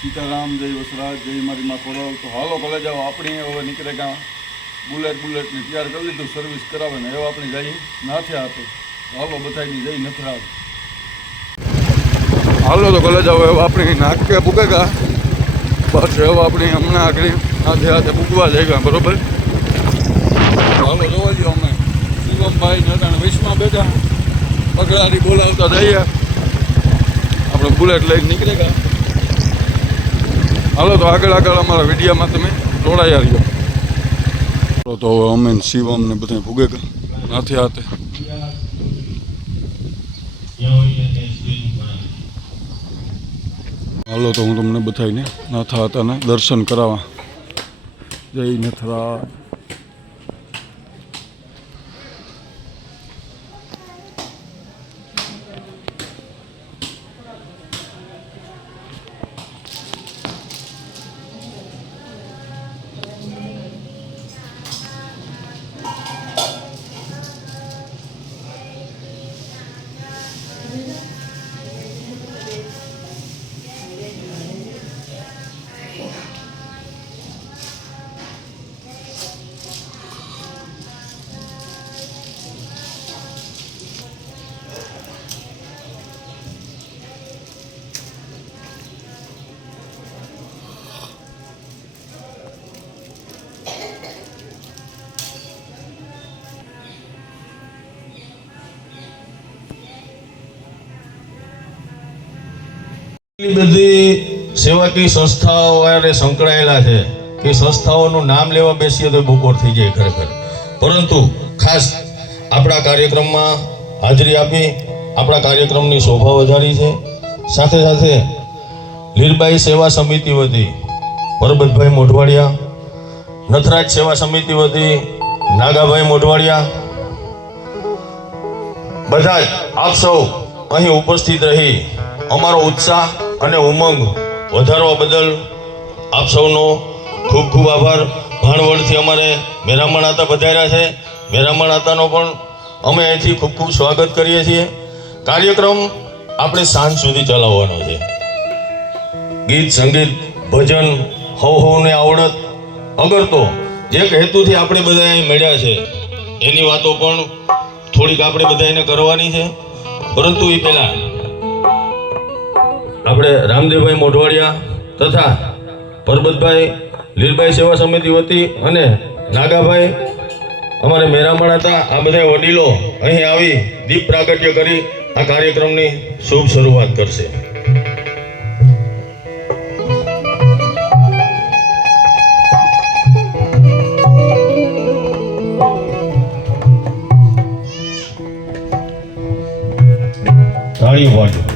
સીતારામ, જય વસરાજ, જય મારી માં ખોરાવ તો હાલો ભલે જાઓ આપણી હવે નીકળે કાં બુલેટ બુલેટને તૈયાર કરી લીધું સર્વિસ કરાવે ને એવા આપણે જઈ નાથે આપે હાલો બધાની જઈ નથરાજ હાલો તો ભલે જાઓ હવે આપણી નાકે કા બસ હવે આપણી હમણાં આગળ હાથે હાથે જઈ ગયા બરોબર? હાલો જોવા દો અમે. શિવમભાઈ નટાણ વીસમાં બેઠા. પગડારી બોલાવતા જઈએ. આપણે બુલેટ લઈને નીકળે ગયા હાલો તો આગળ આગળ અમારા વિડીયામાં તમે જોડાયા રહ્યો. તો હવે અમે શિવમ ને બધા ભૂગે ગયા હાથે હાલો તો હું તમને બધાને નાથા હતાને દર્શન કરાવવા જય નથરા એટલી બધી સેવાકીય સંસ્થાઓ અને સંકળાયેલા છે કે સંસ્થાઓનું નામ લેવા બેસીએ તો બપોર થઈ જાય ખરેખર. પરંતુ ખાસ આપણા કાર્યક્રમમાં હાજરી આપી, આપણા કાર્યક્રમની શોભા વધારી છે. સાથે સાથે લીરબાઈ સેવા સમિતિ વતી પરબતભાઈ મોઢવાડિયા, નથરાજ સેવા સમિતિ વતી નાગાભાઈ મોઢવાડિયા, બધા જ આપ સૌ અહીં ઉપસ્થિત રહી અમારો ઉત્સાહ અને ઉમંગ વધારવા બદલ આપ સૌનો ખૂબ ખૂબ આભાર. ભાણવડથી અમારે મેરામણ આતા પધાર્યા છે. મેરામણ આતાનો પણ અમે અહીંથી ખૂબ ખૂબ સ્વાગત કરીએ છીએ. કાર્યક્રમ આપણે સાંજ સુધી ચલાવવાનો છે. ગીત, સંગીત, ભજન, હવ હવને આવડત અગર તો જે હેતુથી આપણે બધા અહીં મળ્યા છે, એની વાતો પણ થોડીક આપણે બધા એને કરવાની છે. પરંતુ એ પહેલા આપણે રામદેવભાઈ મોઢવાડિયા તથા પરબતભાઈ લીલભાઈ સેવા સમિતિ વતી અને નાગાભાઈ અમારે મેરામણ હતા. આ બધા વડીલો અહીં આવી દીપ પ્રાગટ્ય કરી આ કાર્યક્રમની શુભ શરૂઆત કરશે. તાળીઓ પાડજો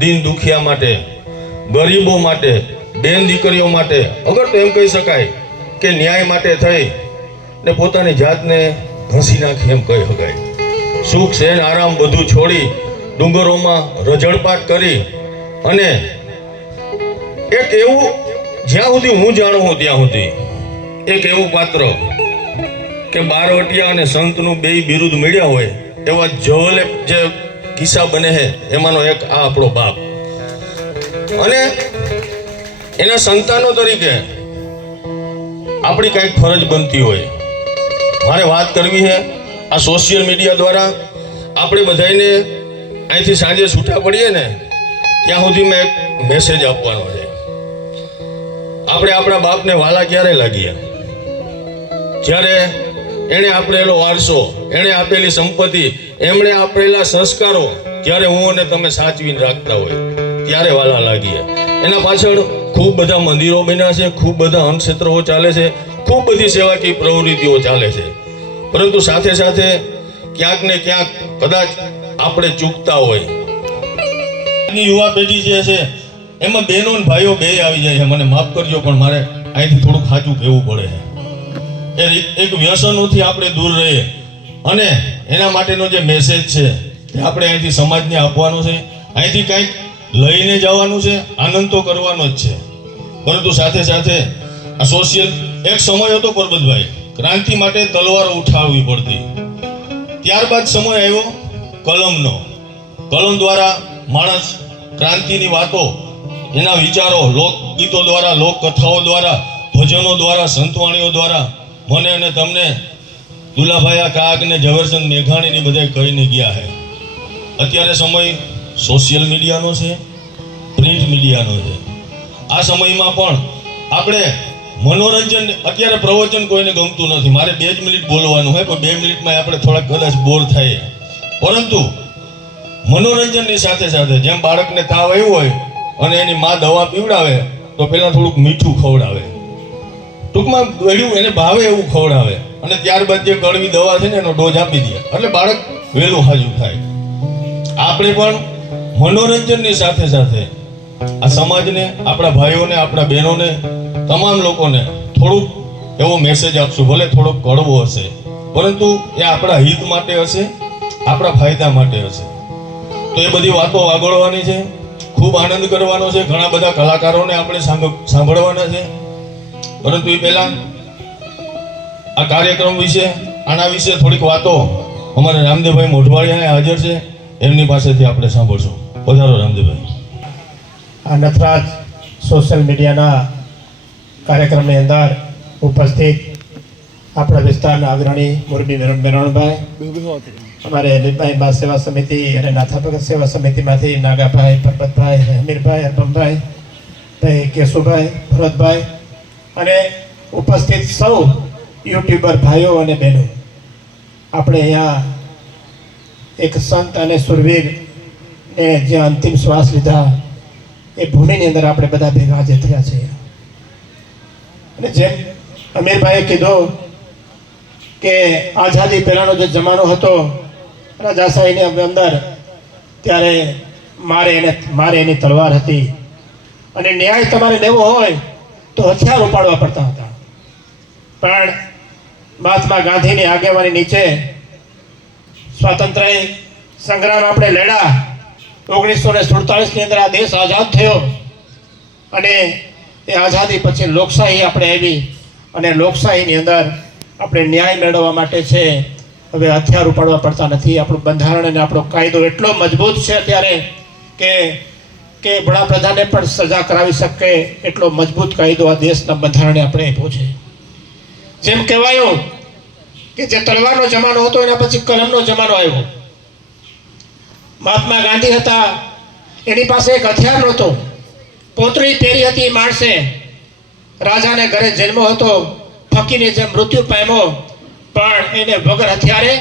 દિન દુખિયા માટે, ગરીબો માટે, બેન દીકરીઓ માટે, અગર તો એમ કહી શકાય કે ન્યાય માટે થઈ ને પોતાની જાતને ઘસી નાખી એમ કહી શકાય. સુખ સેન આરામ બધું છોડી ડુંગરોમાં રજળપાટ કરી અને એક એવું જ્યાં સુધી હું જાણું છું ત્યાં સુધી, એક એવું પાત્ર કે બારવટિયા અને સંતનું બે બિરુદ મળ્યા હોય, એવા જવલે જે કિસ્સા બને છે, એમાંનો એક આ આપણો બાપ. અને એના સંતાનો તરીકે આપણી કાંઈક ફરજ બનતી હોય. મારે વાત કરવી છે આ સોશિયલ મીડિયા દ્વારા. આપણે બધાને અહીંથી સાંજે છૂટા પડીએ ને, ત્યાં સુધી મેં એક મેસેજ આપવાનો છે. આપણે આપણા બાપને વાલા ક્યારે લાગીએ? જ્યારે એણે આપેલો વારસો, એણે આપેલી સંપત્તિ, એમણે આપેલા સંસ્કારો જ્યારે હું અને તમે સાચવીને રાખતા હોય, ત્યારે વાલા લાગીએ. એના પાછળ ખૂબ બધા મંદિરો બન્યા છે, ખૂબ બધા અન્નક્ષેત્રો ચાલે છે, ખૂબ બધી સેવાકીય પ્રવૃત્તિઓ ચાલે છે. પરંતુ સાથે સાથે ક્યાંક ને ક્યાંક કદાચ આપણે ચૂકતા હોય. યુવા પેઢી જે છે, એમાં બહેનો ભાઈઓ બે આવી જાય છે. મને માફ કરજો, પણ મારે અહીંથી થોડું ખાચું કહેવું પડે છે. એ એક વ્યસનોથી આપણે દૂર રહીએ. અને એના માટેનો જે મેસેજ છે તે આપણે અહીંથી સમાજને આપવાનો છે. અહીંથી કંઈક લઈને જવાનું છે, આનંદ તો કરવાનો જ છે. પરંતુ સાથે સાથે આ સોશિયલ એક સમય હતો પરબતભાઈ, ક્રાંતિ માટે તલવારો ઉઠાવવી પડતી. ત્યારબાદ સમય આવ્યો કલમનો. કલમ દ્વારા માણસ ક્રાંતિની વાતો, એના વિચારો, લોકગીતો દ્વારા, લોકકથાઓ દ્વારા, ભજનો દ્વારા, સંતવાણીઓ દ્વારા મને અને તમને દુલાભાઈ કાગ ને ઝવેરચંદ મેઘાણીની બધા કહીને ગયા છે અત્યારે સમય સોશિયલ મીડિયાનો છે પ્રિન્ટ મીડિયાનો છે. આ સમયમાં પણ આપણે મનોરંજન, અત્યારે પ્રવચન કોઈને ગમતું નથી. મારે બે જ મિનિટ બોલવાનું હોય, પણ બે મિનિટમાં આપણે થોડાક કદાચ બોર થાય. પરંતુ મનોરંજનની સાથે સાથે જેમ બાળકને તાવ આવ્યો હોય અને એની માં દવા પીવડાવે, તો પહેલાં થોડુંક મીઠું ખવડાવે. ટૂંકમાં ગળ્યું એને ભાવે એવું ખવડાવે. અને ત્યારબાદ જે કડવી દવા છે ને, એનો ડોઝ આપી દે. એટલે બાળક વહેલું હાજુ થાય. આપણે પણ મનોરંજનની સાથે સાથે આ સમાજને, આપણા ભાઈઓને, આપણા બહેનોને, તમામ લોકોને થોડુંક એવો મેસેજ આપશું, ભલે થોડોક કડવો હશે. પરંતુ એ આપણા હિત માટે હશે, આપણા ફાયદા માટે હશે. તો એ બધી વાતો આગળવાની છે. ખૂબ આનંદ કરવાનો છે. ઘણા બધા કલાકારોને આપણે સાંભળવાના છે. પરંતુ એ પહેલા આ કાર્યક્રમ વિશે, આના વિશે થોડીક વાતો અમારા રામદેવભાઈ મોઢવાડિયા હાજર છે. એમની પાસેથી આપણે સાંભળશું. વધારો રામદેવભાઈ. આ નથરાજ સોશિયલ મીડિયાના કાર્યક્રમની અંદર ઉપસ્થિત આપણા વિસ્તારના અગ્રણી મોરબી મેરણભાઈ, અમારે લીલભાઈ બા સેવા સમિતિ અને નાથા સેવા સમિતિમાંથી નાગાભાઈ, પરબતભાઈ હમીરભાઈ અરબમભાઈ ભાઈ કેશુભાઈ, ભરતભાઈ અને ઉપસ્થિત સૌ યુટ્યુબર ભાઈઓ અને બહેનો, આપણે અહીંયા એક સંત અને સુરવીર ને જે અંતિમ શ્વાસ લીધા, એ ભૂમિની અંદર આપણે બધા ભેગા જે થયા છીએ. અને જેમ અમીરભાઈએ કીધું કે આઝાદી પહેલાંનો જે જમાનો હતો રાજાશાહીની અંદર ત્યારે મારે એને, મારે એની તલવાર હતી. અને ન્યાય તમારે લેવો હોય તો હથિયાર ઉપાડવા પડતા હતા. પણ મહાત્મા ગાંધીની આગેવાની નીચે સ્વાતંત્ર્ય સંગ્રામ આપણે લડ્યા. ઓગણીસો ને સુડતાલીસની અંદર આ દેશ આઝાદ થયો. અને એ આઝાદી પછી લોકશાહી આપણે આવી અને લોકશાહીની અંદર આપણે ન્યાય મેળવવા માટે છે. હવે હથિયાર ઉપાડવા પડતા નથી. આપણું બંધારણ અને આપણો કાયદો એટલો મજબૂત છે અત્યારે કે કે વડાપ્રધાને પણ સજા કરાવી શકે એટલો મજબૂત કાયદો આ દેશના બંધારણે આપણે આપ્યો છે. જેમ કહેવાયું કે જે તલવારનો જમાનો હતો, એના પછી કલમનો જમાનો આવ્યો. મહાત્મા ગાંધી હતા, એની પાસે એક હથિયાર નહોતો. પોતરી પહેરી હતી એ માણસે. રાજાને ઘરે જન્મ હતો, ફકીની જેમ મૃત્યુ પામ્યો, પણ એને વગર હથિયારે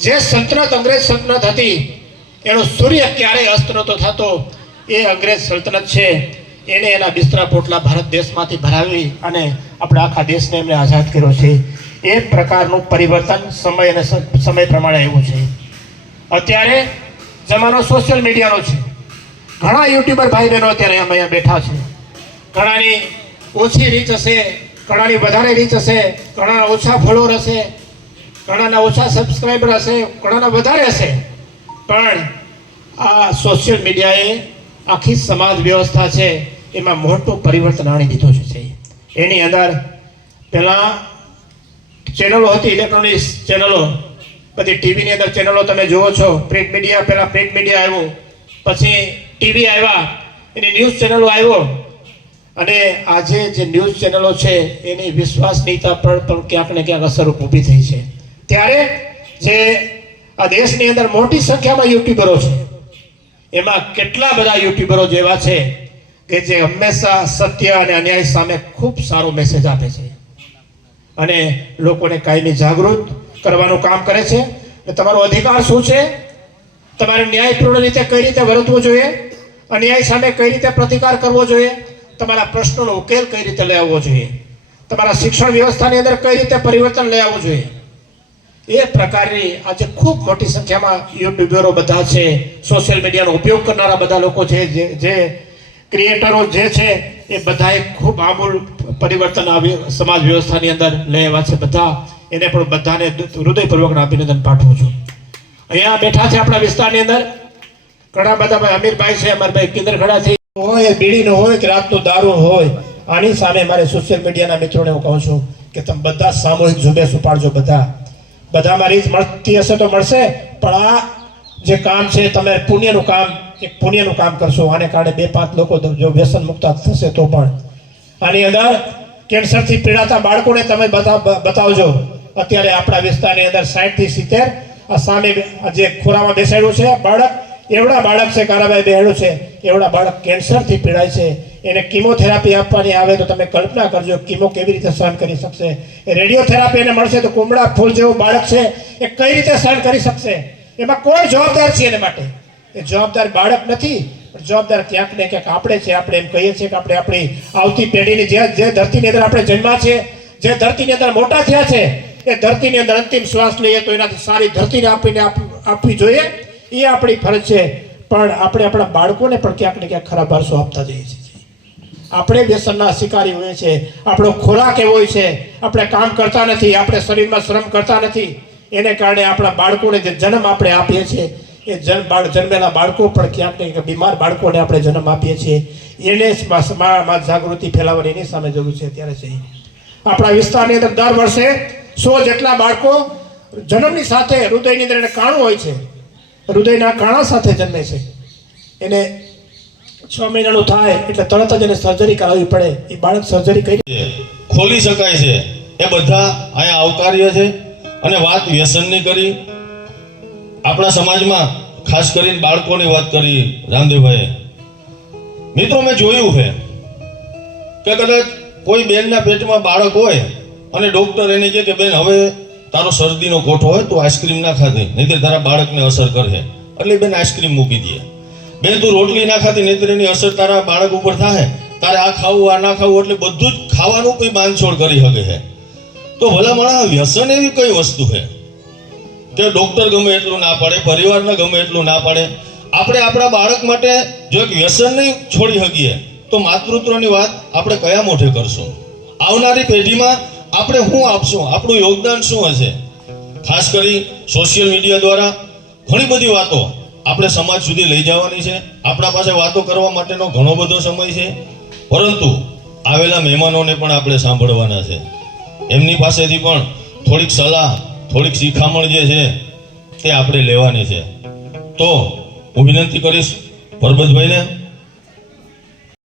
જે સલ્તનત અંગ્રેજ સલ્તનત હતી, એનો સૂર્ય ક્યારેય અસ્ત નહોતો થતો. એ અંગ્રેજ સલ્તનત છે. એને એના બિસ્તરા પોટલા ભારત દેશમાંથી ભરાવી અને આપણા આખા દેશને એમણે આઝાદ કર્યો છે. એ પ્રકારનું પરિવર્તન સમય અને સમય પ્રમાણે આવ્યું છે. અત્યારે જમાનો સોશિયલ મીડિયાનો છે. ઘણા યુટ્યુબર ભાઈ બહેનો અત્યારે અમે અહીંયા બેઠા છે. ઘણાની ઓછી રીચ હશે, ઘણાની વધારે રીચ હશે, ઘણાના ઓછા ફોલોઅર હશે, ઘણાના ઓછા સબસ્ક્રાઈબર હશે, ઘણાના વધારે હશે. પણ આ સોશિયલ મીડિયાએ આખી સમાજ વ્યવસ્થા છે, એમાં મોટું પરિવર્તન આણી દીધું છે એની અંદર પહેલાં ચેનલો હતી, ઇલેક્ટ્રોનિક્સ ચેનલો. બધી ટીવીની અંદર ચેનલો તમે જુઓ છો પ્રિન્ટ મીડિયા, પહેલાં પ્રિન્ટ મીડિયા આવ્યું. પછી ટીવી આવ્યા, એની ન્યૂઝ ચેનલો આવ્યો. અને આજે જે ન્યૂઝ ચેનલો છે, એની વિશ્વાસનીયતા પર પણ ક્યાંક ને ક્યાંક અસર ઊભી થઈ છે. ત્યારે જે આ દેશની અંદર મોટી સંખ્યામાં યુટ્યુબરો છે. એમાં કેટલા બધા યુટ્યુબરો જેવા છે કે જે હંમેશા સત્ય અને અન્યાય સામે ખૂબ સારો મેસેજ આપે છે. અને લોકોને કાયમી જાગૃત કરવાનું કામ કરે છે. તમારો અધિકાર શું છે? તમારે ન્યાયપૂર્ણ રીતે કઈ રીતે વર્તવું જોઈએ? અન્યાય સામે કઈ રીતે પ્રતિકાર કરવો જોઈએ? તમારા પ્રશ્નોનો ઉકેલ કઈ રીતે લઈ આવવો જોઈએ? તમારા શિક્ષણ વ્યવસ્થાની અંદર કઈ રીતે પરિવર્તન લઈ આવવું જોઈએ? એ પ્રકારની આજે ખૂબ મોટી સંખ્યામાં યુટ્યુબરો બધા છે સોશિયલ મીડિયાનો ઉપયોગ કરનારા બધા લોકો છે, જે ક્રિએટરો જે છે, એ બધાએ ખૂબ આમૂલ પરિવર્તન આવી, સમાજ વ્યવસ્થાની અંદર લઈ આવ્યા છે બધા. એને પણ બધાને હૃદયપૂર્વકના અભિનંદન પાઠવું છું. અહીંયા બેઠા છે આપણા વિસ્તારની અંદર. ઘણા બધા ભાઈ, અમીરભાઈ છે, અમારભાઈ કિંદરખડાથી હોય, બીડીનો હોય કે રાતનું દારૂ હોય, આની સામે મારે સોશિયલ મીડિયાના મિત્રોને હું કહું છું કે તમે બધા સામૂહિક ઝુંબેશ ઉપાડજો બધા. બધામાં રીત મળતી હશે તો મળશે, પણ આ જે કામ છે, તમે પુણ્યનું કામ, એક પુણ્યનું કામ કરશો, આને કારણે બે પાંચ લોકો જો વ્યસન મુક્ત થશે તો પણ. આની અંદર કેન્સરથી પીડાતા બાળકોને તમે બતા- બતાવજો. અત્યારે આપણા વિસ્તારની અંદર સાઠથી સિત્તેર, આ સામે જે ખોરામાં બેસાડ્યું છે બાળક, એવડા બાળક છે, કારાભાઈ બેહેડું છે, એવડા બાળક કેન્સરથી પીડાય છે. એને કિમોથેરાપી આપવાની આવે તો તમે કલ્પના કરજો કિમો કેવી રીતે સહન કરી શકશે. રેડિયોથેરાપી એને મળશે તો કુમળા ફૂલ જેવું બાળક છે એ કઈ રીતે સહન કરી શકશે? એમાં કોણ જવાબદાર છે એને માટે. એ જવાબદાર બાળક નથી, પણ જવાબદાર ક્યાંક ને ક્યાંક આપણે છે, આપણે એમ કહીએ છીએ કે આપણે આપણી આવતી પેઢીની જે જે ધરતીની અંદર આપણે જન્મા છે જે ધરતીની અંદર મોટા થયા છે, એ ધરતીની અંદર અંતિમ શ્વાસ લઈએ તો એનાથી સારી ધરતીને આપીને આપ- આપવી જોઈએ. એ આપણી ફરજ છે, પણ આપણે આપણા બાળકોને પણ ક્યાંક ને ક્યાંક ખરાબ વારસો આપતા જઈએ છીએ. આપણે વ્યસનના શિકારી હોઈએ છીએ આપણો ખોરાક એવો છે, આપણે કામ કરતા નથી, આપણે શરીરમાં શ્રમ કરતા નથી, એને કારણે આપણા બાળકોને જે જન્મ આપણે આપીએ છીએ, એ જન્મ બાળ, જન્મેલા બાળકો પણ ક્યાંક ને બીમાર બાળકોને આપણે જન્મ આપીએ છીએ, એને સમાજમાં જાગૃતિ ફેલાવવાની એની સામે જરૂર છે ત્યારે છે. આપણા વિસ્તારની અંદર દર વર્ષે સો જેટલા બાળકો જન્મની સાથે હૃદયની અંદર એને કાણું હોય છે, હૃદયના કાણા સાથે જન્મે છે. એને છ મહિનાનું થાય એટલે તરત જ એને સર્જરી કરાવવી પડે. એ બાળક સર્જરી કરી ખોલી શકાય છે. એ બધા અહીંયા આવકાર્ય છે અને વાત વ્યસનની કરી. આપણા સમાજમાં ખાસ કરીને બાળકોની વાત કરી, રામદેવભાઈએ. મિત્રો, મેં જોયું છે કે કદાચ કોઈ બેનના પેટમાં બાળક હોય અને ડૉક્ટર એને કહે કે, બેન, હવે તારો શરદીનો કોઠો હોય, તો આઈસ્ક્રીમ ના ખાતી નહીં તારા બાળકને અસર કરશે. એટલે બેન આઈસ્ક્રીમ મૂકી દે. બેન તું રોટલી ના ખાતી, નેત્રની અસર તારા બાળક ઉપર થાય તારે આ ખાવું, આ ના ખાવું, એટલે બધું જ ખાવાનું કોઈ બાંધછોડ કરી શકે છે. તો ભલા માણા વ્યસન એવી કઈ વસ્તુ છે? કે ડોક્ટર ગમે એટલું ના પાડે, પરિવારને ગમે એટલું ના પાડે. આપણે આપણા બાળક માટે જો એક વ્યસન નહીં છોડી શકીએ, તો માતૃત્વની વાત આપણે કયા મોઢે કરશું? આવનારી પેઢીમાં આપણે શું આપશું? આપણું યોગદાન શું હશે? ખાસ કરી સોશિયલ મીડિયા દ્વારા ઘણી બધી વાતો. આપણે સમાજ સુધી લઈ જવાની છે. આપણા પાસે વાતો કરવા માટેનો ઘણો બધો સમય છે. પરંતુ આવેલા મહેમાનોને પણ આપણે સાંભળવાના છે. એમની પાસેથી પણ થોડીક સલાહ, થોડીક શિખામણ જે છે, તે આપણે લેવાની છે. તો હું વિનંતી કરીશ પરબતભાઈને